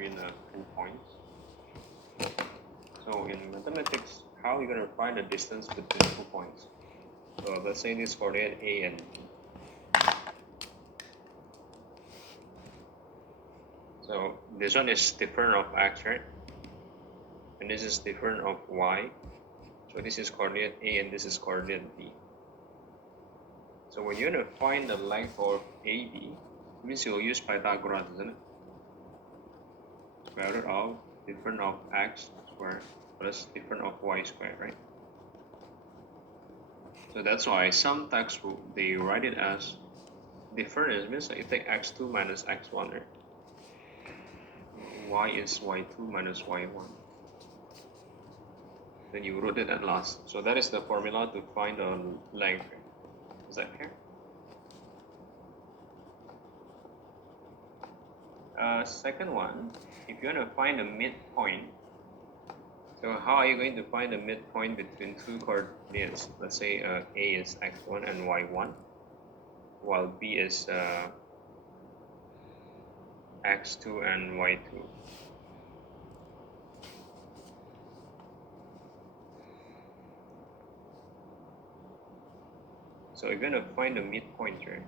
between 2 points. So in mathematics, how are you going to find the distance between 2 points? So let's say this coordinate A and B. So this one is different of x, right? And this is different of y. So this is coordinate A and this is coordinate B. So when you're going to find the length of AB, it means you'll use Pythagoras, isn't it? Square root of different of x squared plus different of y squared, right? So that's why some texts they write it as different means you take x2 minus x1, right? Y is y2 minus y1. Then you wrote it at last. So that is the formula to find the length. Is that clear? Second one, if you want to find the midpoint, so how are you going to find the midpoint between two coordinates? Let's say A is x1 and y1, while B is x2 and y2. So you're going to find the midpoint, right?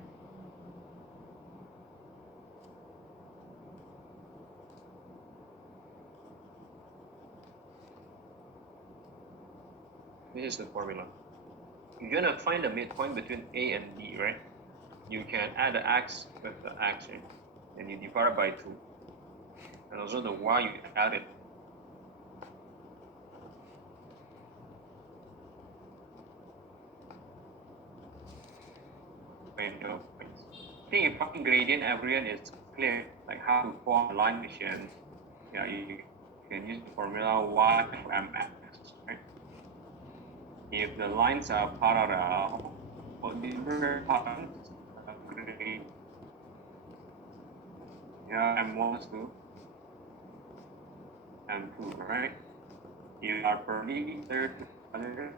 This is the formula. You're going to find the midpoint between A and B, right? You can add the x with the x, right? And you divide it by 2. And also the y you add it. I think if fucking gradient everyone is clear, like how to form a line equation, yeah, you can use the formula y to mx, right? If the lines are parallel, for different patterns, yeah, m1 to m2, right? You are perpendicular to other.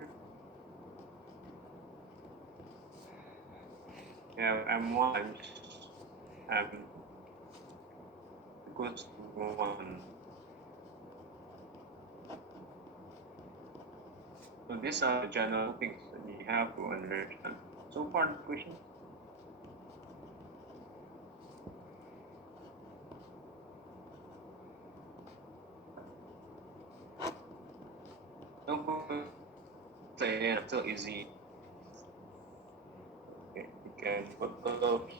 Yeah, m1 times m equals to 1. So these are the general things that you have to understand. So far, the question? No, it's still easy. Okay, you can put those.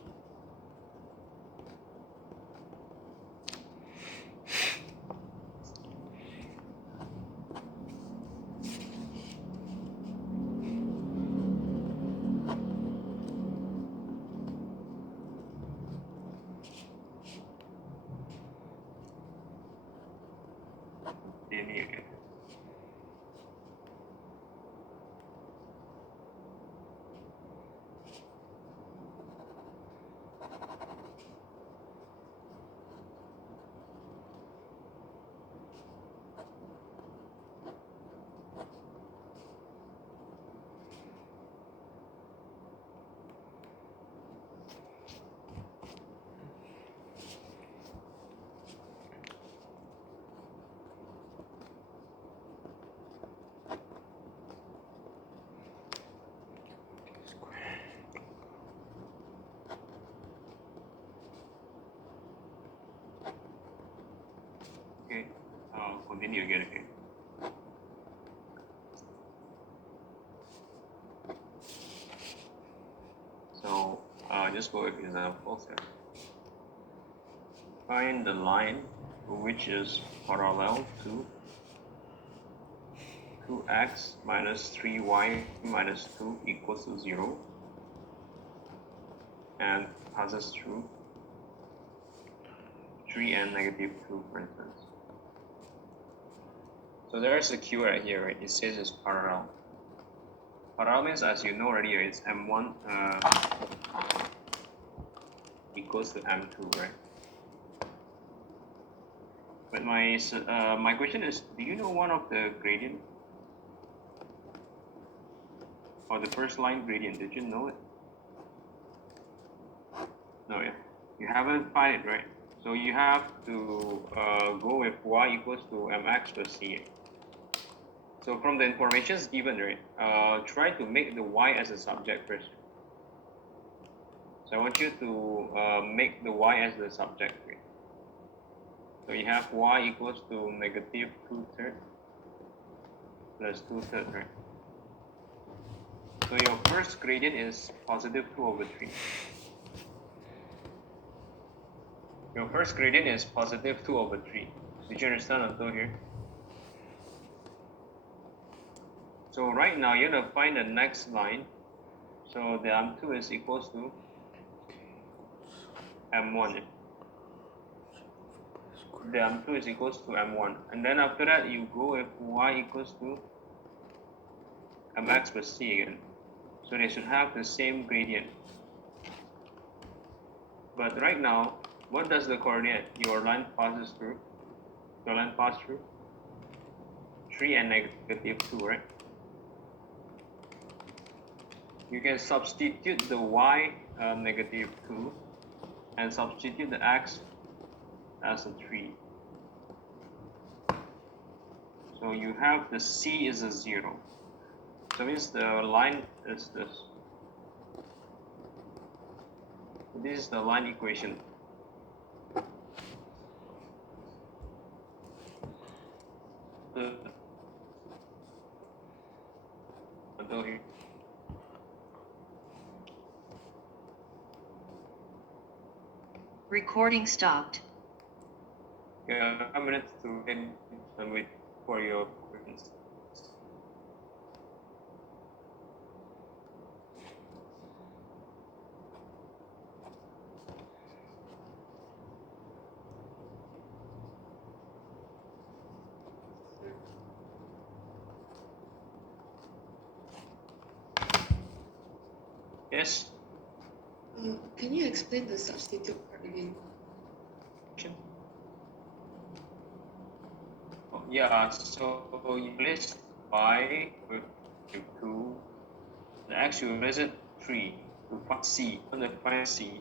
Okay, I'll continue again, okay? So, just go with examples here. Find the line which is parallel to 2x minus 3y minus 2 equals to 0 and passes through 3 and negative 2, for instance. So there is a Q right here, right? It says it's parallel. Parallel means, as you know already, it's m1 equals to m2, right? But my question is, do you know one of the gradient? Or the first line gradient, did you know it? No, yeah. You haven't found it, right? So you have to go with y equals to mx plus c. So from the information given, right, try to make the y as a subject first. So I want you to make the y as the subject. Right? So you have y equals to negative 2/3 plus 2/3, right? So your first gradient is positive 2/3. Your first gradient is positive 2/3. Did you understand until here? So right now you're gonna find the next line. So the m2 is equals to m1. The m2 is equals to m1, and then after that you go with y equals to mx plus c again. So they should have the same gradient. But right now, what does the coordinate your line passes through? Your line passes through 3 and negative 2, right? You can substitute the y negative 2 and substitute the x as a 3. So you have the c is a 0. So means the line is this. This is the line equation. Until here. Recording stopped. Yeah, a minute to end and wait for your questions. Yes? Can you explain the substitute part again? Yeah, so you list y with 2, the x you visit 3 to find c. On the find c,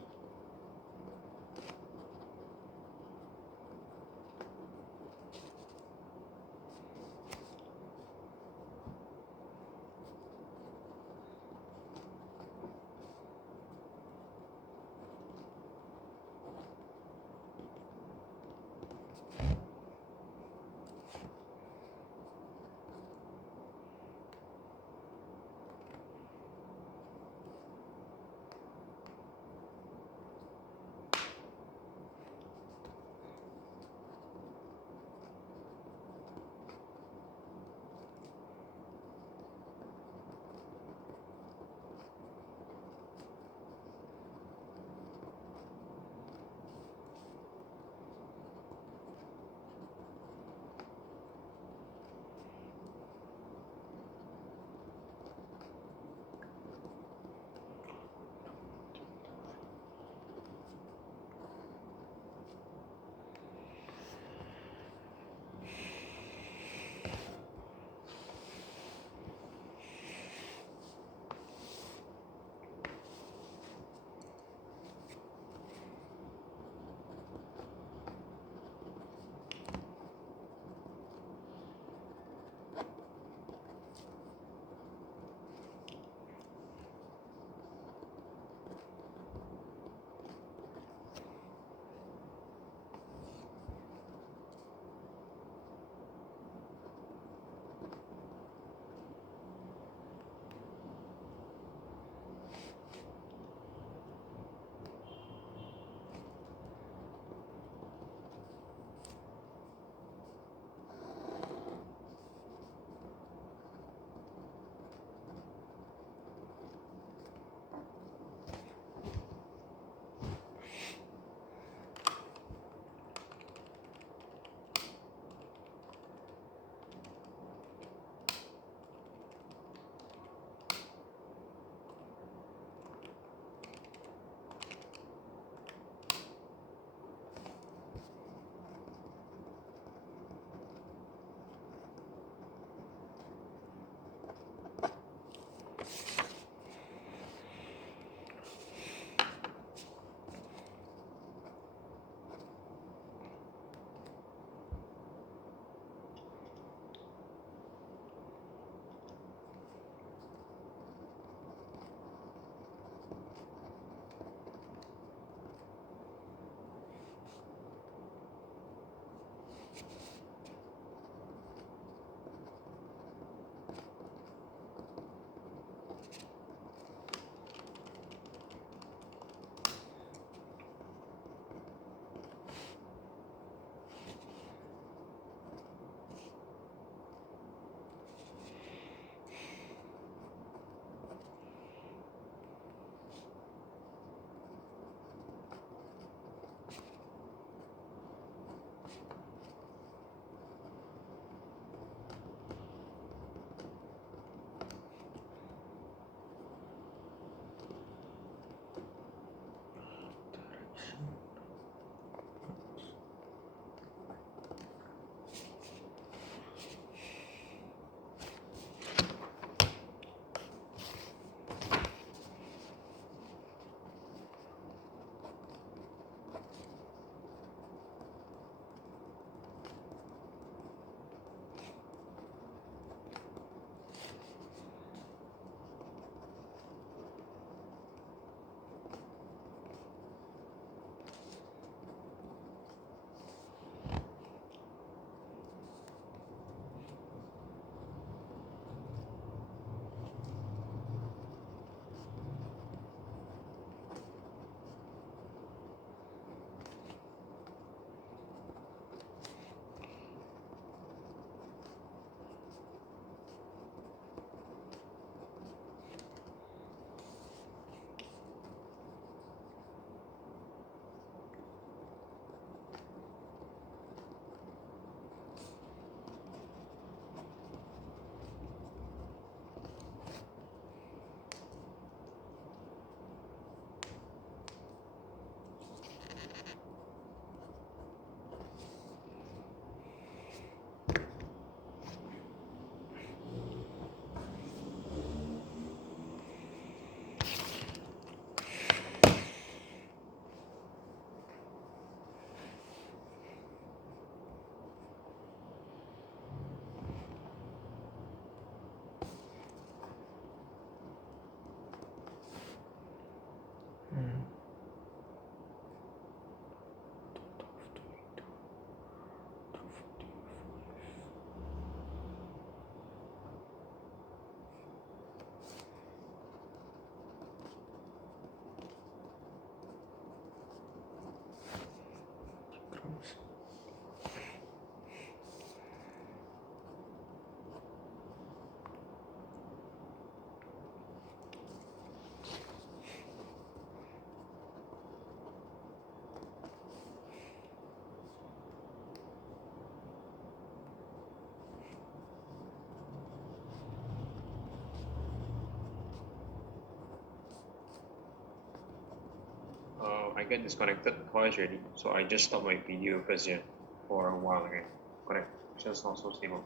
I get disconnected twice already, so I just stopped my video first here for a while. Okay, connection's not so stable.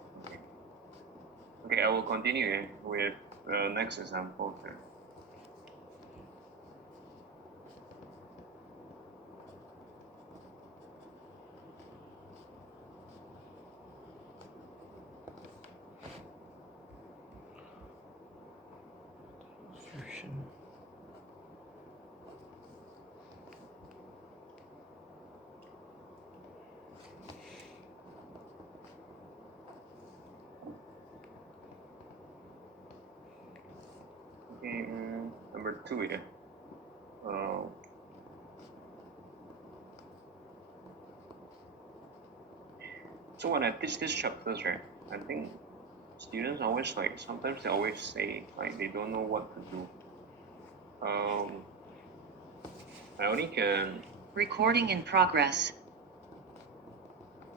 Okay, I will continue with the next example here. Okay, number 2 here. So when I teach these chapters, right, I think students always sometimes they always say they don't know what to do. I only can. Recording in progress.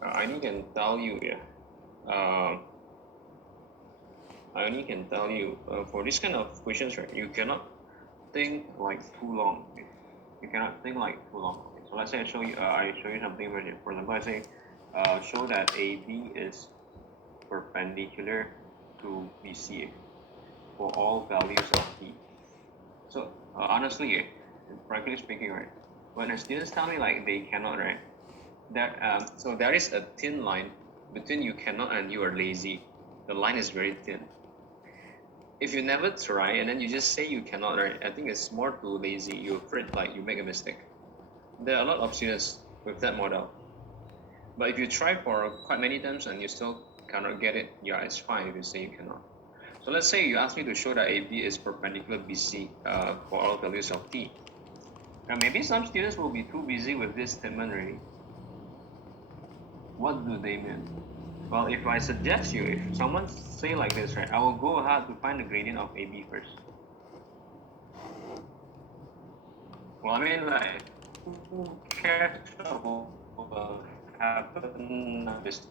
I only can tell you, I only can tell you for this kind of questions, right, you cannot think too long. Okay? You cannot think too long. Okay? So let's say I show you something. For example, I say show that AB is perpendicular to BC for all values of T. So honestly, frankly speaking, right, when the students tell me they cannot, right, so there is a thin line between you cannot and you are lazy. The line is very thin. If you never try and then you just say you cannot, right, I think it's more too lazy. You're afraid you make a mistake. There are a lot of students with that model. But if you try for quite many times and you still cannot get it, yeah, it's fine if you say you cannot. So let's say you ask me to show that AB is perpendicular BC for all values of T. Now maybe some students will be too busy with this statement already. What do they mean? Well, if I suggest you, if someone say like this, right, I will go ahead to find the gradient of AB first. Well, I mean, who cares about what happen this?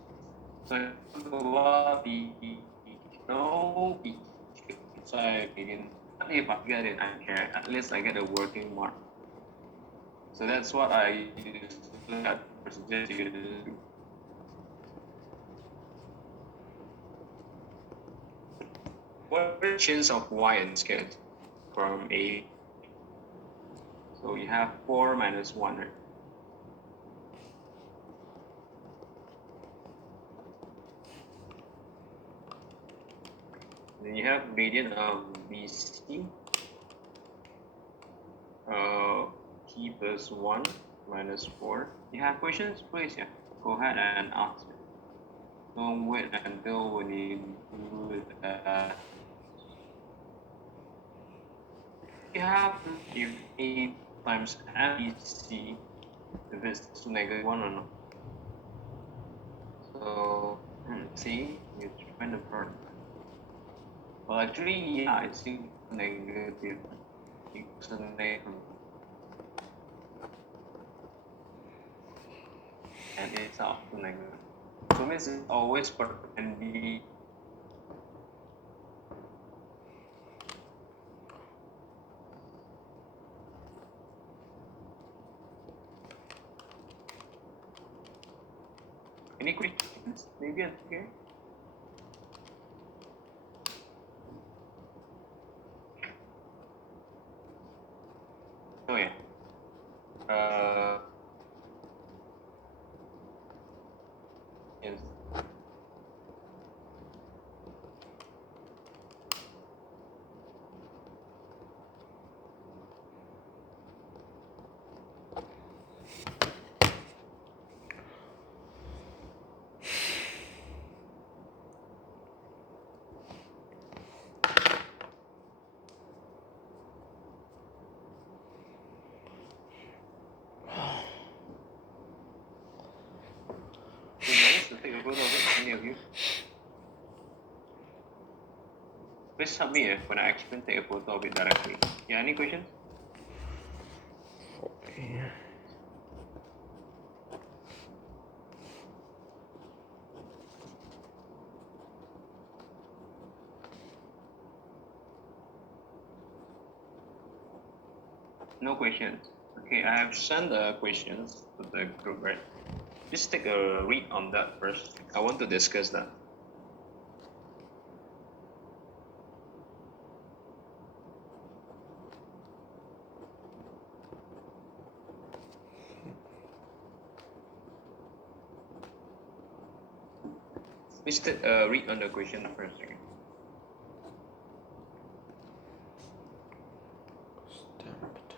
So what the no, so I begin. If I get it, I care. At least I get a working mark. So that's what I usually suggest you to do. What are the chance of y and scared from A? So you have 4 minus 1, right? Then you have gradient of BC. T plus 1 minus 4. You have questions? Please, yeah. Go ahead and ask. Don't wait until when you do that. You have to give A times MBC if it's negative 1 or not. So, see, you find the part. Well, actually, yeah, it's negative. It's a negative. And it's up to negative. So means it's always perpendicular. Any questions? Maybe here. Oh yeah. Yes. You managed to take a photo of it, any of you? Please help me when I explain, take a photo of it directly. Yeah, any questions? Okay. No questions. Okay, I have sent the questions to the group, right? Just take a read on that first. I want to discuss that. Please take a read on the question first. Okay? Stamped.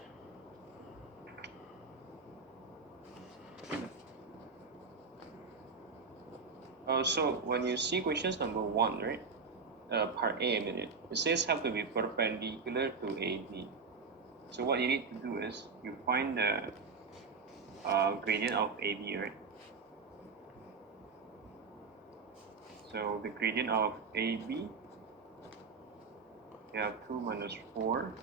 So when you see questions number 1, right? Part A, it says have to be perpendicular to AB. So what you need to do is you find the gradient of AB, right? So the gradient of AB, you have 2 minus 4.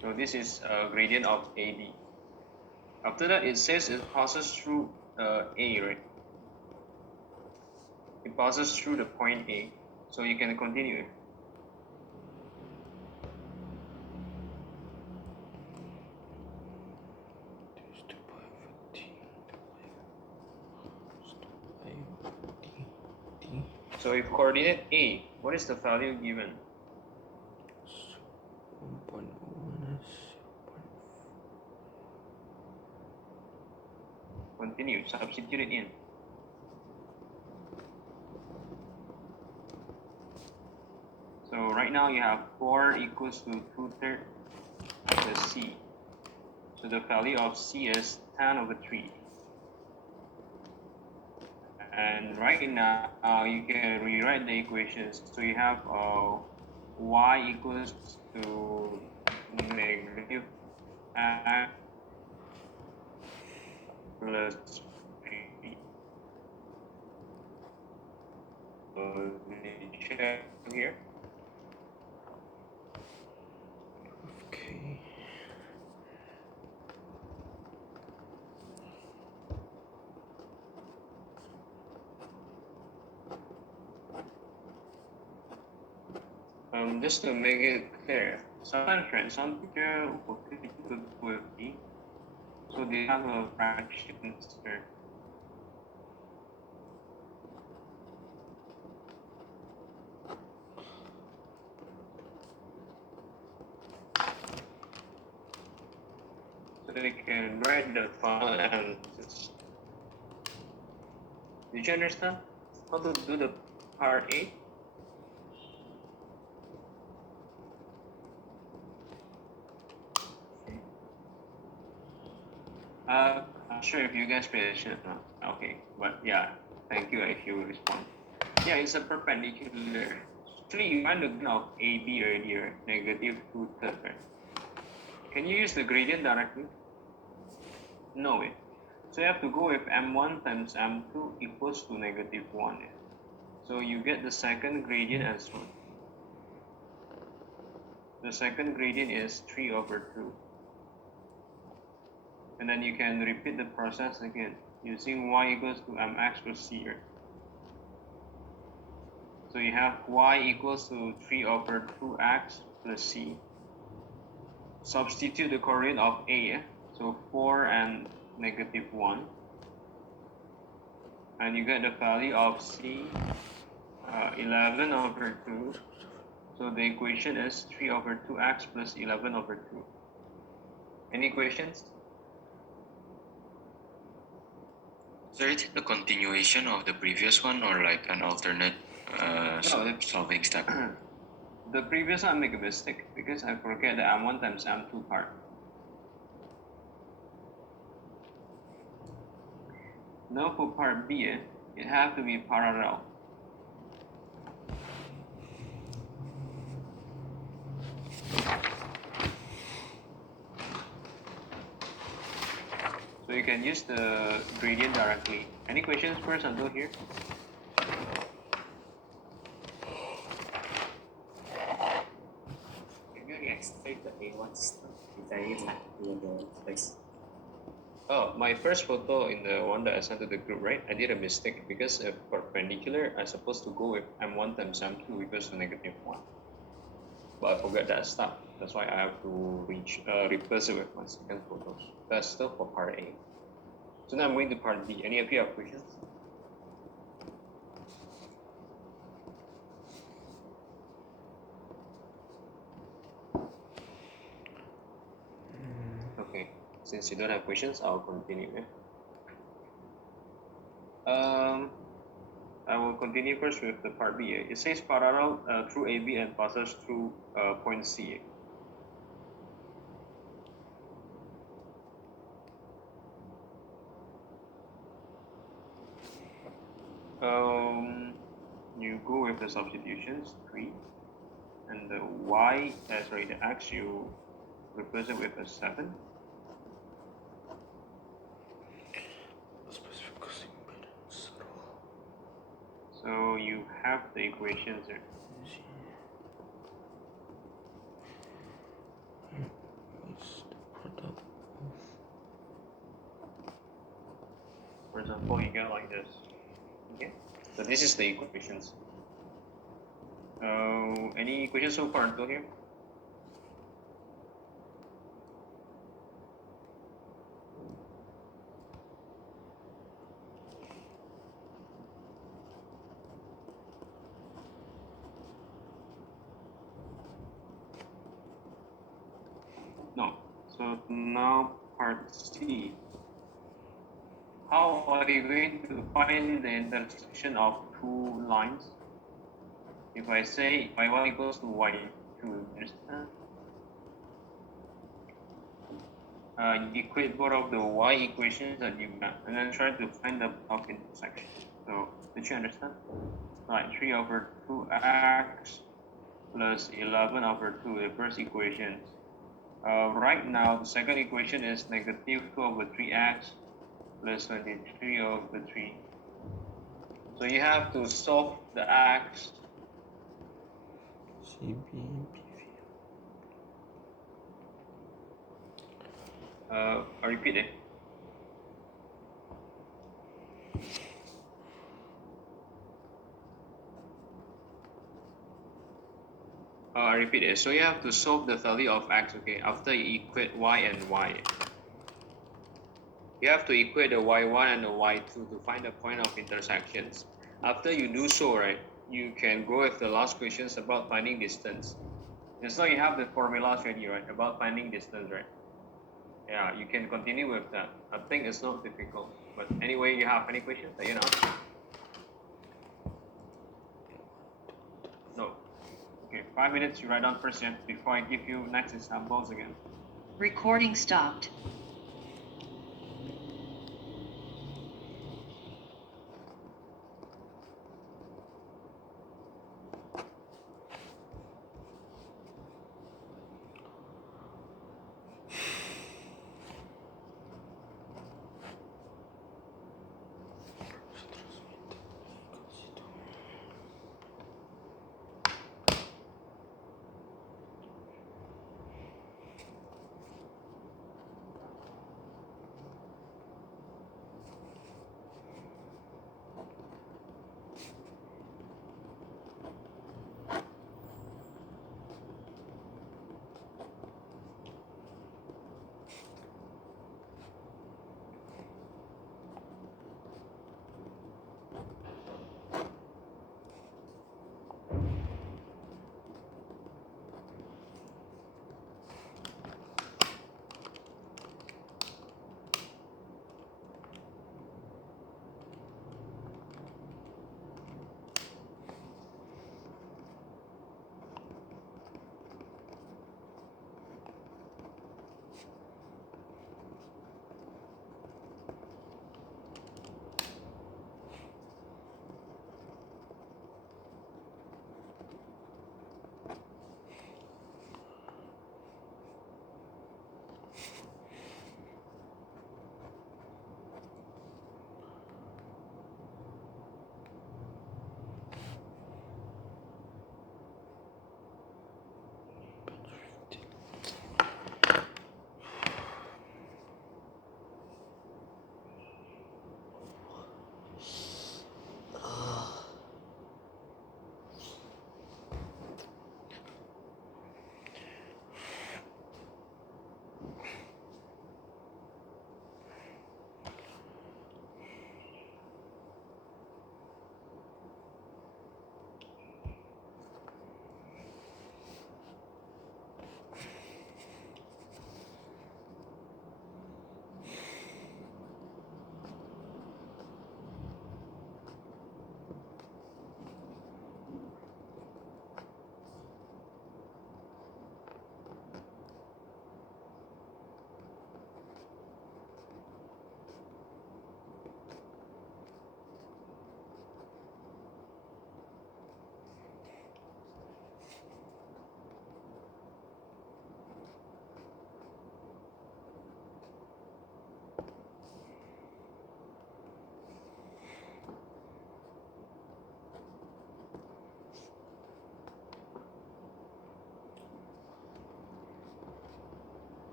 So this is gradient of AB. After that, it says it passes through A, right? It passes through the point A. So you can continue. This 2 pi over t. D. So if coordinate A, what is the value given? 1.0 minus 0.4. Continue, substitute it in. So right now you have 4 equals to 2/3 the C. So the value of C is 10/3. And right now you can rewrite the equations. So you have y equals to negative x plus 3. So we check here. Okay. Just to make it clear, sometimes friends, some teacher will teach you to do with B, so they have a fraction here. So they can write the final answers. Did you understand how to do the part A? I'm sure if you guys pay attention. Okay, but yeah, thank you if you respond. Yeah, it's a perpendicular. Actually, you find the gradient of AB earlier, negative 2/3, right? Can you use the gradient directly? No way. So you have to go with m1 times m2 equals to negative 1. So you get the second gradient as well. The second gradient is 3/2. And then you can repeat the process again using y equals to mx plus c here. So you have y equals to 3/2x plus c. Substitute the coordinate of A, so 4 and negative 1. And you get the value of c, 11/2. So the equation is 3/2x plus 11/2. Any questions? So is it a continuation of the previous one or like an alternate solving step? The previous one I make a mistake because I forget the m1 times m2 part. Now for part B, it have to be parallel. So you can use the gradient directly. Any questions first until here? Can you explain the A1 system? It's very like in the space. Oh, my first photo in the one that I sent to the group, right? I did a mistake because if perpendicular, I'm supposed to go with m1 times m2 equals to negative 1. but I forgot that step. That's why I have to replace it with my second photos. That's still for part A. So now I'm going to part B. Any of you have questions? Okay, since you don't have questions, I'll continue. I will continue first with the part B. It says parallel through AB and passes through point C. You go with the substitutions 3, and the y, sorry, the x you replace it with a 7. So you have the equations there. For example, you get like this. Okay, so this is the equations. Any equations so far until here? No. So now part C. How are you going to find the intersection of two lines? If I say y1 equals to y2, understand? You equate both of the y equations that you got, and then try to find the of intersection. So did you understand? Like 3 over 2x plus 11 over 2, the first equation. Right now, the second equation is negative 2 over 3x plus 23 over 3. So you have to solve the x. CB and PV. I repeat it. I repeat it. So you have to solve the value of x, okay, after you equate y and y. You have to equate the y1 and the y2 to find the point of intersections. After you do so, right, you can go with the last questions about finding distance. And so you have the formulas ready, right, about finding distance, right? Yeah, you can continue with that. I think it's not difficult. But anyway, you have any questions that you know? No. Okay, 5 minutes, you write down first, yeah, before I give you next examples again. Recording stopped.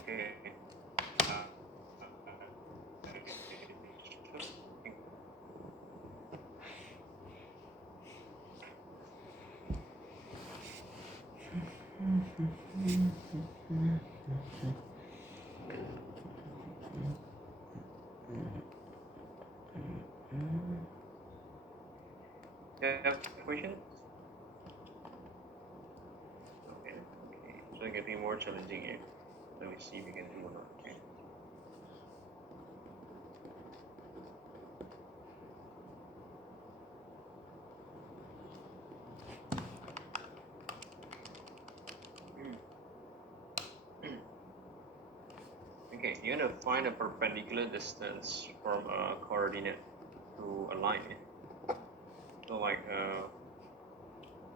Okay. Do you have questions? Okay. So it's getting more challenging here. Let me see if we can do or not. Okay. Okay, you're gonna find a perpendicular distance from a coordinate to a line. So like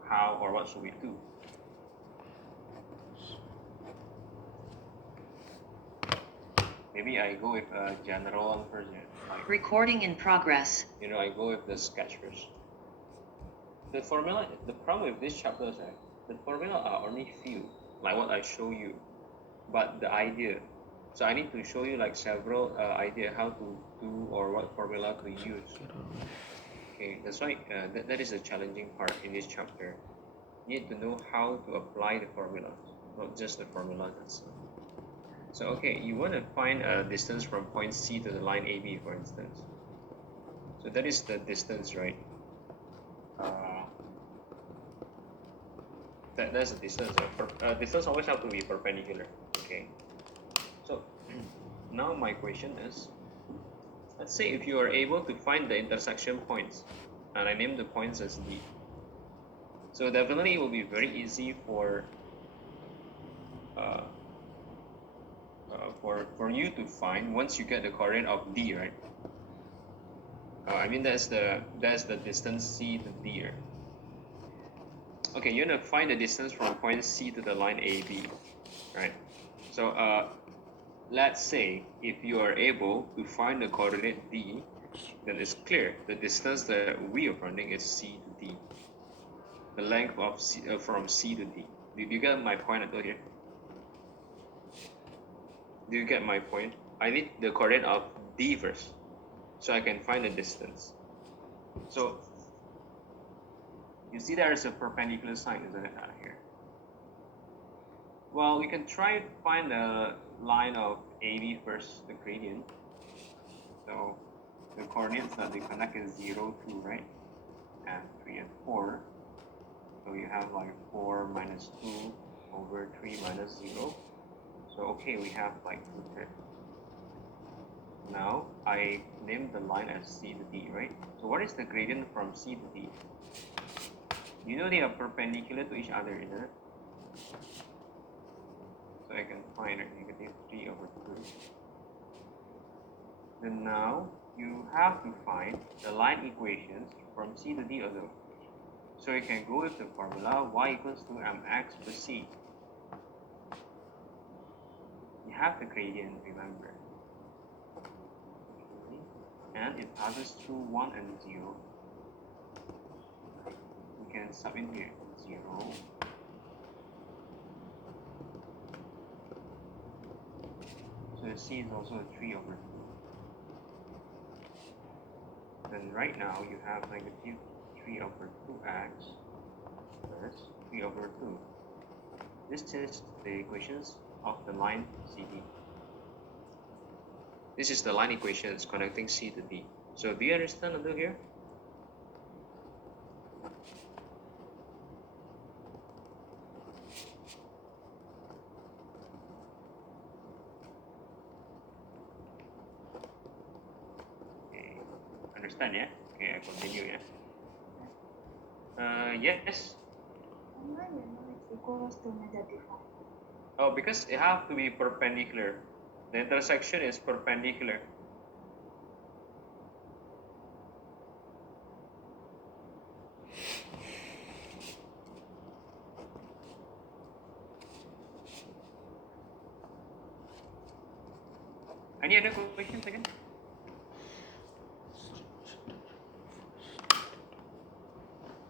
how or what should we do? Maybe I go with a general one first. Like, Recording in progress. I go with the sketch first. The formula, the problem with this chapter is that the formula are only few, like what I show you, but the idea. So I need to show you like several idea how to do or what formula to use. Okay, that's why that is a challenging part in this chapter. You need to know how to apply the formula, not just the formula itself. So okay, you want to find a distance from point C to the line AB, for instance. So that is the distance, right? That's the distance. Distance always have to be perpendicular. Okay. So now my question is, let's say if you are able to find the intersection points, and I name the points as D. So definitely it will be very easy for you to find once you get the coordinate of D, right? I mean that's the distance C to D, right? Okay, you're gonna find the distance from point C to the line AB, right? So let's say if you are able to find the coordinate D, then it's clear the distance that we are finding is C to D. The length of C, from C to D. Do you get my point until here? Do you get my point? I need the coordinate of D first, so I can find the distance. So you see there is a perpendicular sign, isn't it, here? Well, we can try to find the line of AB first, the gradient. So the coordinates that they connect is 0, 2, right? And 3 and 4. So you have like 4 minus 2 over 3 minus 0. So okay, we have like 2/3. Now I named the line as C to D, right? So what is the gradient from C to D? You know they are perpendicular to each other, isn't it? So I can find negative 3 over 2. Then now you have to find the line equations from C to D also. So you can go with the formula y equals to mx plus c. You have the gradient, remember. And it passes through 1 and 0. We can sub in here 0. So the c is also a 3 over 2. Then right now you have negative 3 over 2x plus 3 over 2. This is the equations of the line CD. This is the line equations connecting C to D. So do you understand until here? Okay. Understand, yeah? Okay, I continue, yeah? Yes. Why you know it's equals to -5? Oh, because it have to be perpendicular. The intersection is perpendicular. Any other questions again?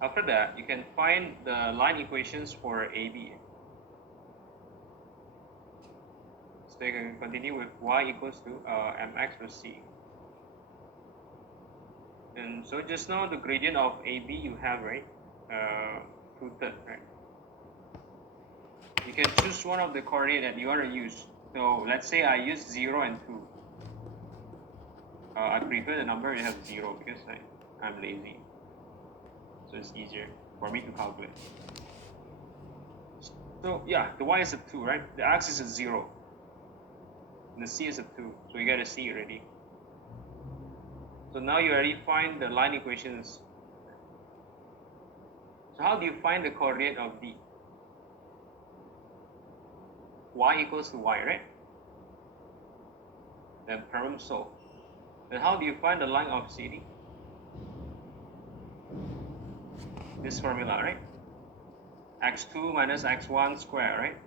After that, you can find the line equations for AB. So you can continue with y equals to mx plus c. And so just now the gradient of AB you have, right? 2/3, right? You can choose one of the coordinate that you want to use. So let's say I use 0 and 2. I prefer the number to have 0 because I'm lazy. So it's easier for me to calculate. So yeah, the y is a 2, right? The x is a 0. And the c is a 2. So you get a c already. So now you already find the line equations. So how do you find the coordinate of D? Y equals to y, right? Then problem solved. Then how do you find the line of CD? This formula, right? x2 minus x1 square, right?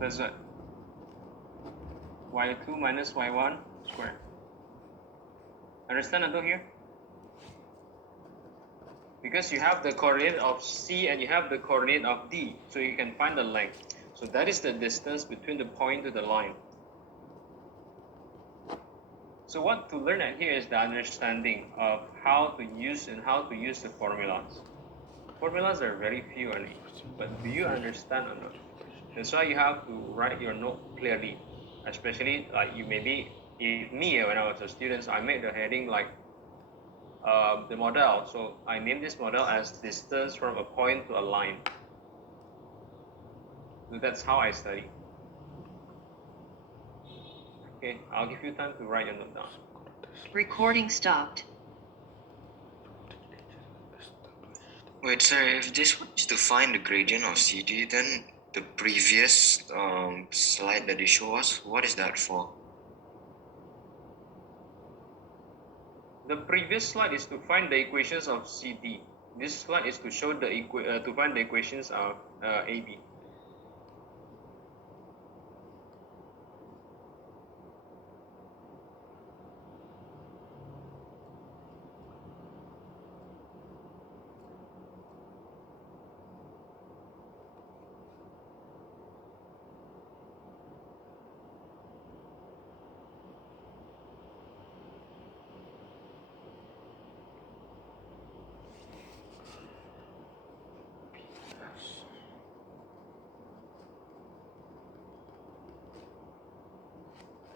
Plus what? y2 minus y1 square. Understand until here? Because you have the coordinate of C and you have the coordinate of D, so you can find the length. So that is the distance between the point to the line. So what to learn at here is the understanding of how to use the formulas. Formulas are very few only, but do you understand or not? That's why you have to write your note clearly, especially like you maybe, if me when I was a student, I made the heading like the model. So I named this model as distance from a point to a line. So that's how I study. Okay, I'll give you time to write your note down. Recording stopped. Wait, sir, if this one is to find the gradient of CD, then the previous slide that they show us, what is that for? The previous slide is to find the equations of CD. This slide is to show to find the equations of AB.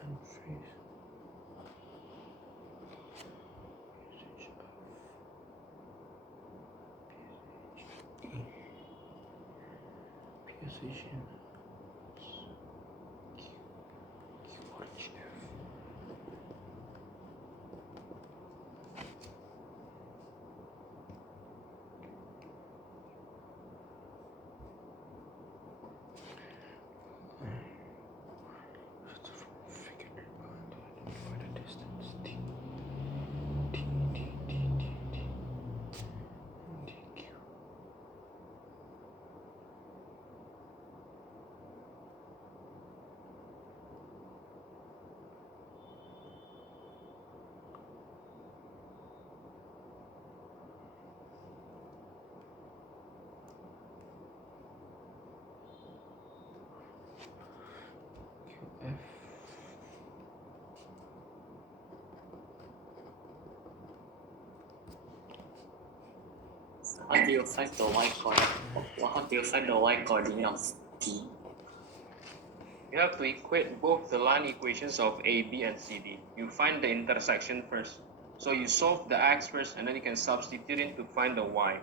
And freeze. Position F. So how do you find the y coordinate? How do you find the y coordinate of D? You have to equate both the line equations of AB and CD. You find the intersection first. So you solve the x first, and then you can substitute in to find the y.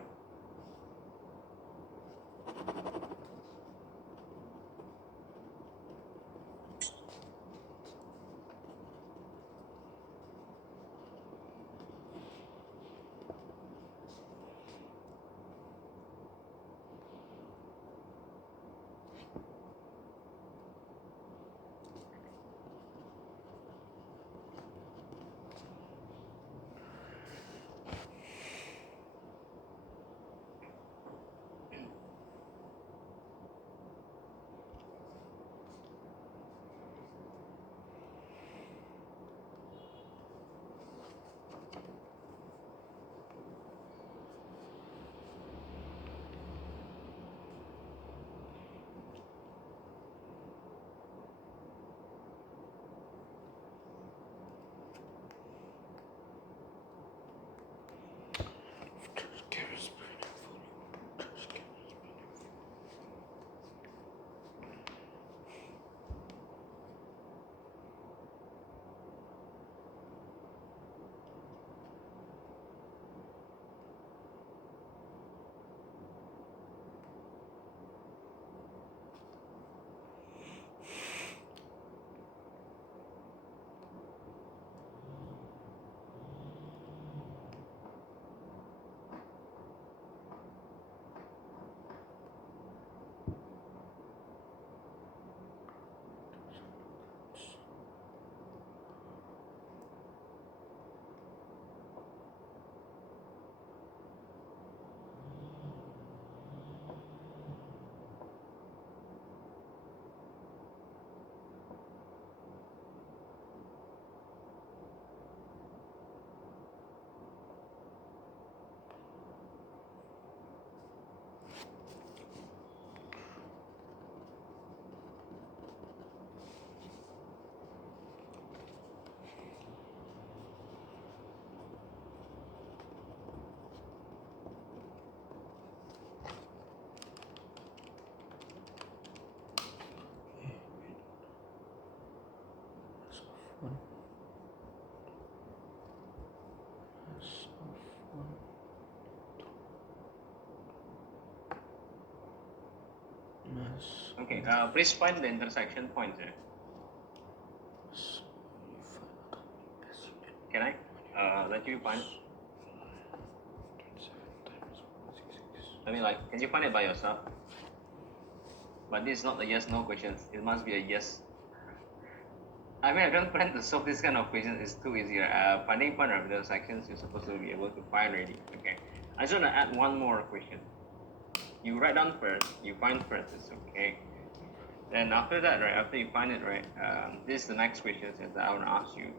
1 mass of 1 mass Okay, please find the intersection points here. so you find as you can Can I let you find it? 27 times 166. I mean, like, can you find it by yourself? But this is not a yes/no question. It must be a yes. I mean, I don't plan to solve this kind of questions. It's too easy. Finding point of intersections, you're supposed to be able to find already. Okay. I just want to add one more question. You write down first. You find first. It's okay. Then after that, right? After you find it, right? This is the next question that I want to ask you.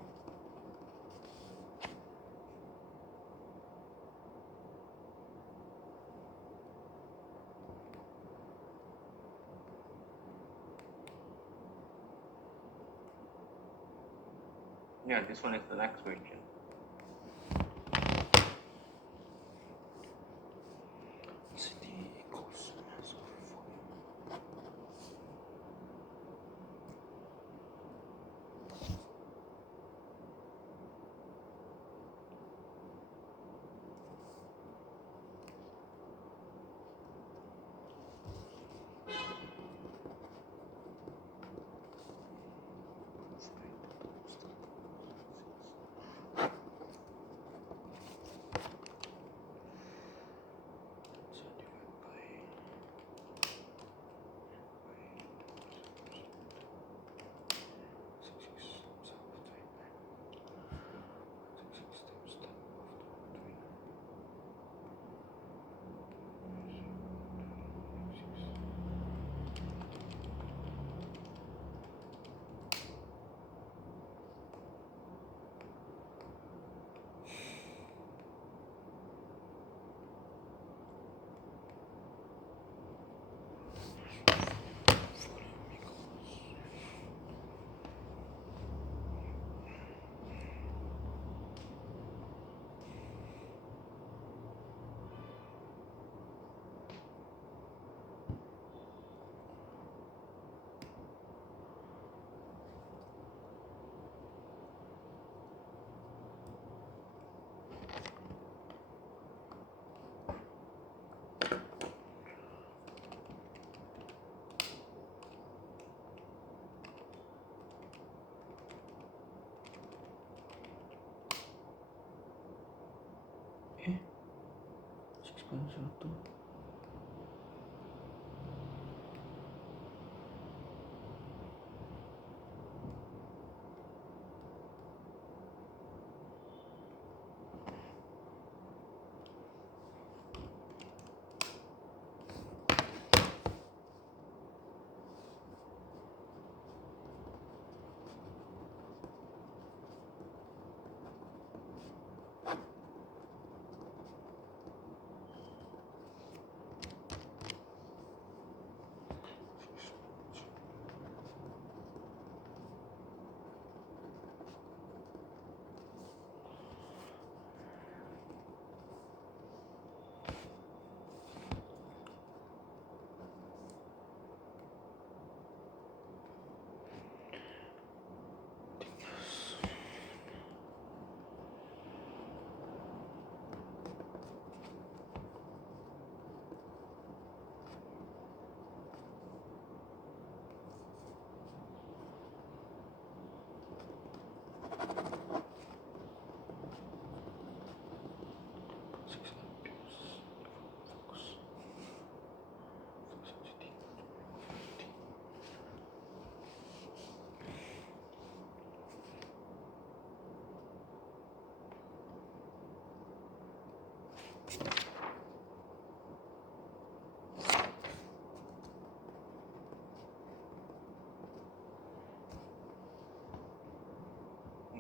Yeah, this one is the next question. Density equals mass of volume. So divided by 66 times 10 of 3. Eh? 6.02.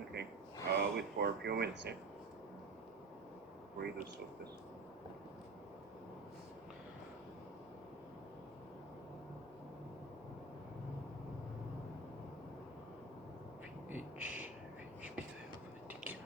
Okay. Wait for a few minutes. Yeah. For you to solve this. VHP alphabetic.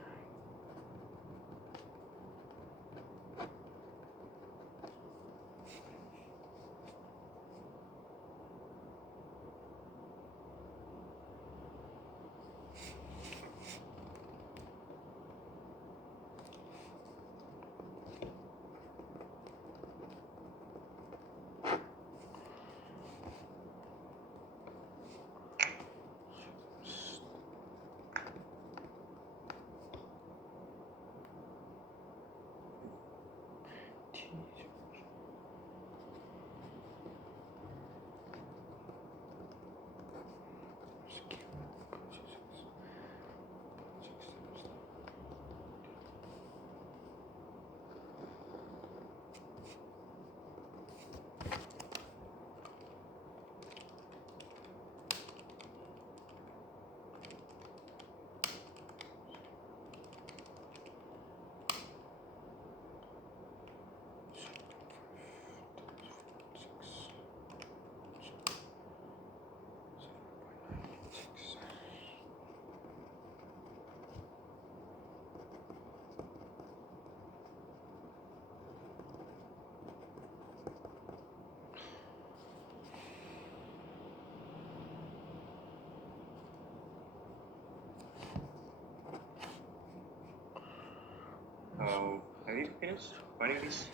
guys finding this?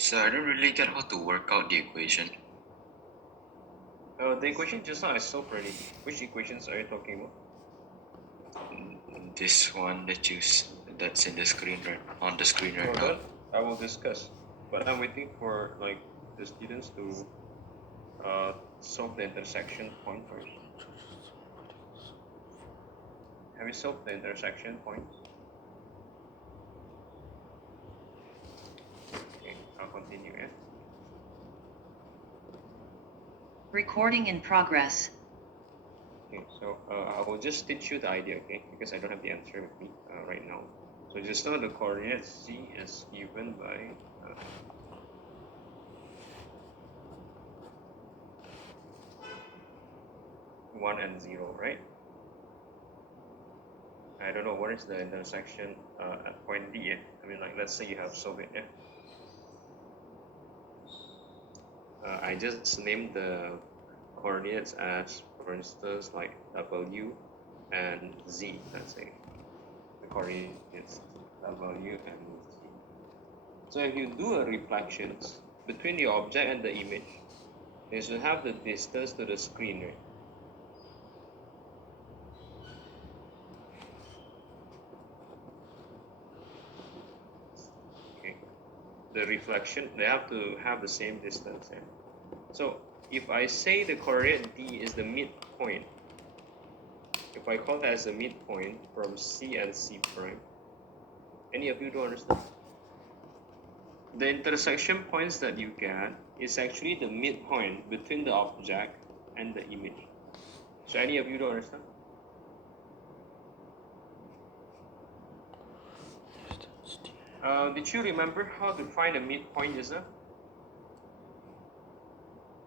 So I don't really get how to work out the equation. The equation just now I solved already. Which equations are you talking about? This one that's in the screen on the screen right Hold now. on, I will discuss. But I'm waiting for like the students to solve the intersection point first. Have you solved the intersection points? Okay, I'll continue. Yeah. Recording in progress. Okay, so I will just teach you the idea, okay? Because I don't have the answer with me right now. So just know the coordinates z is given by 1 and 0, right? I don't know what is the intersection at point D. I mean, like, let's say you have solved it. Yeah? I just named the coordinates as, for instance, like W and Z, let's say. The coordinates W and Z. So if you do a reflections between the object and the image, you should have the distance to the screen, right? Okay. The reflection, they have to have the same distance. Yeah? So if I say the coordinate D is the midpoint, if I call that as the midpoint from C and C prime, any of you don't understand? The intersection points that you get is actually the midpoint between the object and the image. So any of you don't understand? Did you remember how to find a midpoint, Yusuf?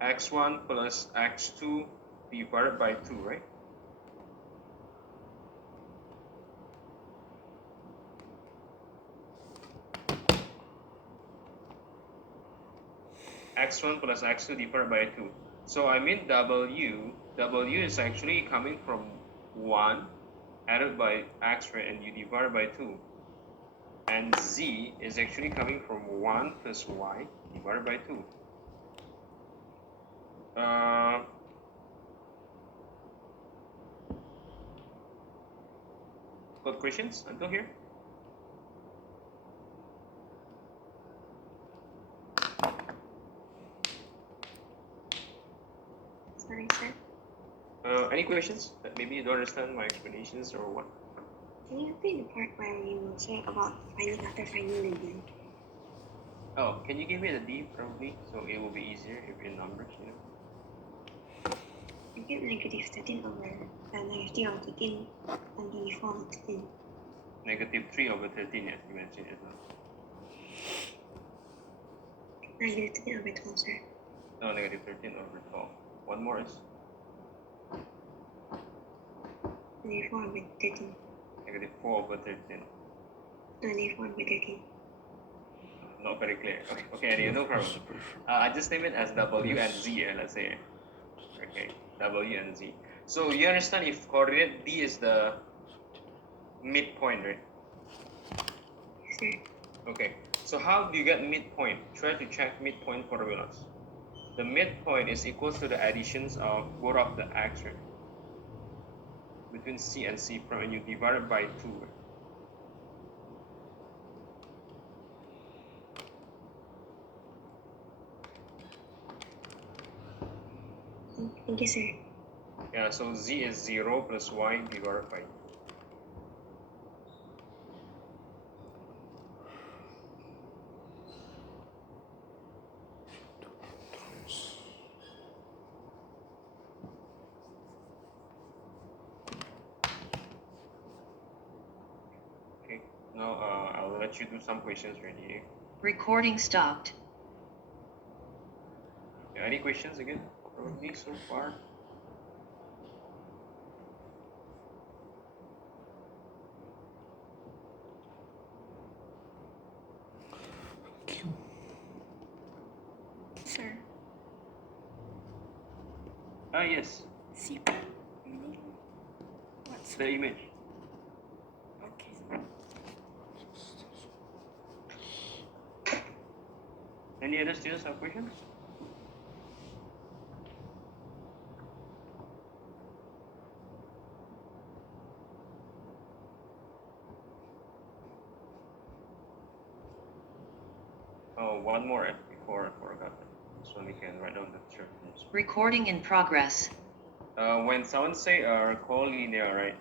x1 plus x2 divided by 2, right? x1 plus x2 divided by 2. So I mean W is actually coming from 1 added by x, right, and you divide by 2. And Z is actually coming from 1 plus y divided by 2. Got questions until here? Sorry, sir. Any questions that maybe you don't understand my explanations or what? Can you repeat the part where you say about finding after finding the D? Oh, can you give me the D probably so it will be easier if in numbers, you know? You get negative 13 over negative 3 over 13 and 24 over 13. Negative 3 over 13, yes, you mentioned it now. Negative 13 over 12, sir. No, negative 13 over 12. One more is Negative 4 over 13. negative 4 over 13. Negative 4 over 13. Not very clear. Okay, okay, anyway, no problem. I just name it as W and Z, let's say. Okay, W and Z. So you understand if coordinate D is the midpoint, right? Yes, sir. Okay, so how do you get midpoint? Try to check midpoint formulas. The midpoint is equal to the additions of both of the x, right? between C and C prime, and you divide it by 2. Thank you, sir. Yeah, so Z is 0 plus Y divided by 2. Okay, now I'll let you do some questions already. Recording stopped. Yeah, any questions again from me so far? Thank you. Sir, Yes, C prime meaning? What's the image. okay, sir. Any other students have questions? Oh, one more before I forgot. So we can write down the terms. Recording in progress. When someone say collinear, right?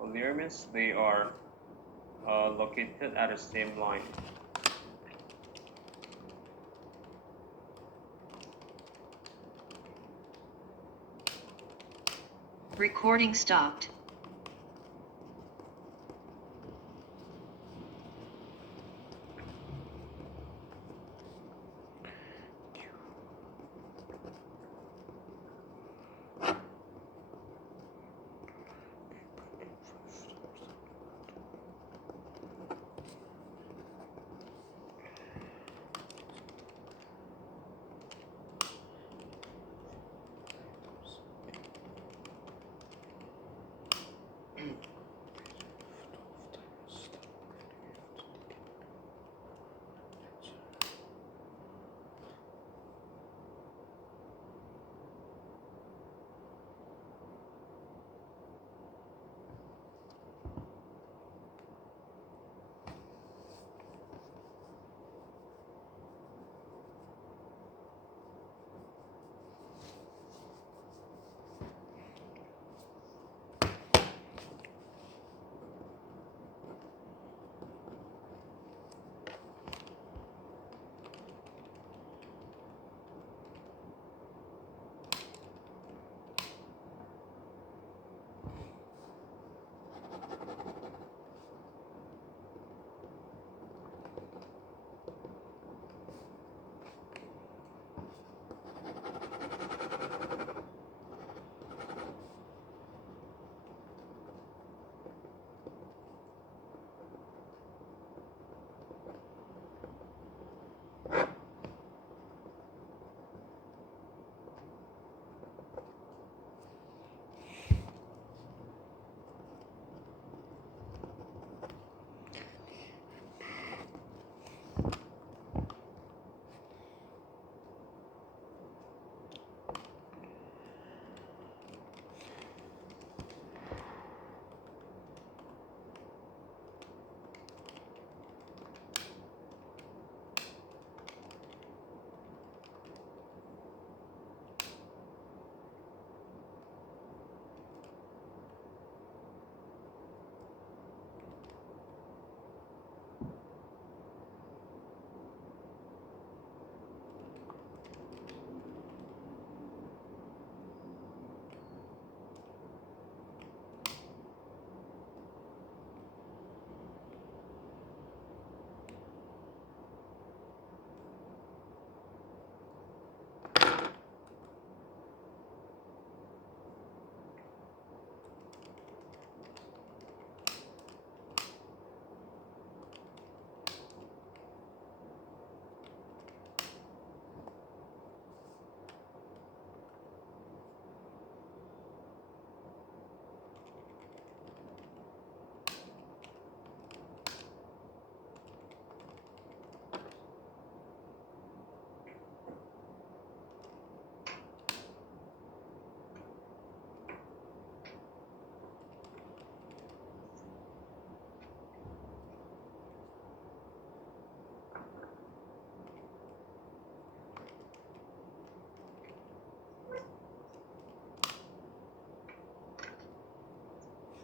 Collinear means they are located at the same line. Recording stopped.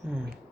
Hmm.